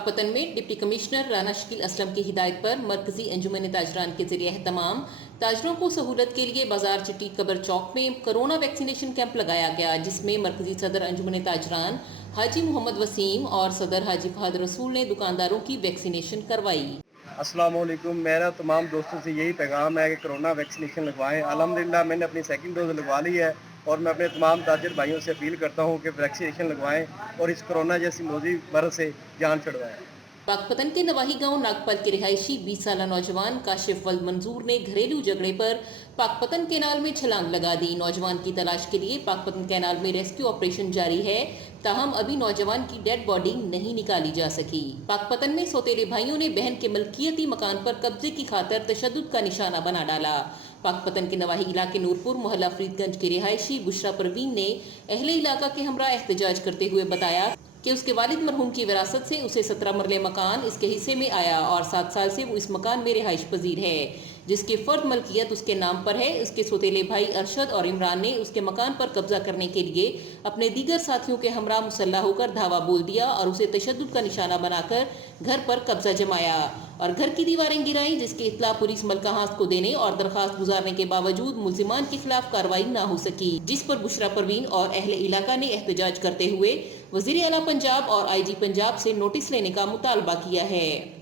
पाकपतन में deputy commissioner Rana Shakeel Aslam की हिदायत पर मरकजी अंजुमन ताजरान के जरिए तमाम ताजरों को सहूलत के लिए बाजार चिट्टी कबर चौक में कोरोना वैक्सीनेशन कैंप लगाया गया, जिसमें मरकजी सदर अंजुमन ताजरान हाजी मोहम्मद वसीम और सदर हाजी फहद रसूल ने दुकानदारों की वैक्सीनेशन करवाई। अस्सलाम वालेकुम। मेरा तमाम दोस्तों से यही पैगाम है कि कोरोना वैक्सीनेशन लगवाएं। अल्हम्दुलिल्लाह मैंने अपनी सेकंड डोज लगवा ली है और मैं अपने तमाम ताजिर भाइयों से अपील करता हूं कि वैक्सीनेशन लगवाएं और इस कोरोना जैसी मौजी मर्ज से जान छुड़वाएं। पाकपतन के नवाही गांव नागपल के रिहायशी 20 साल नौजवान काशिफ वल्द मंजूर ने घरेलू झगड़े पर पाकपतन कैनाल में छलांग लगा दी। नौजवान की तलाश के लिए पाकपतन कैनाल में रेस्क्यू ऑपरेशन जारी है, ताहम अभी नौजवान की डेड बॉडी नहीं निकाली जा सकी। पाकपतन में सौतेले भाइयों ने बहन के मलकियती मकान पर कब्जे की खातर तशद्दुद का निशाना बना डाला। पाकपतन के नवाही इलाके नूरपुर मोहल्ला फरीदगंज के रिहायशी बुशरा परवीन ने अहले इलाका के हमरा एहतजाज करते हुए बताया कि उसके वालिद मरहूम की विरासत से उसे 17 मरले मकान इसके हिस्से में आया और 7 साल से वो इस मकान में रिहाइश पजीर है, जिसकी फर्द मलकियत उसके नाम पर है। उसके सौतेले भाई अरशद और इमरान ने उसके मकान पर कब्जा करने के लिए अपने दीगर साथियों के हमरा मुसल्ला होकर धावा बोल दिया और उसे तशद्दुद का निशाना बनाकर घर पर कब्जा जमाया और घर की दीवारें गिराई, जिसकी इत्तला पुलिस मलकाहास को देने और दरखास्त गुजारने के बावजूद मुल्जिमान के खिलाफ कार्रवाई न हो सकी, जिस पर बुशरा परवीन और अहले इलाका ने एहतजाज करते हुए वजीर आला पंजाब और IG पंजाब से नोटिस लेने का मुतालबा किया है।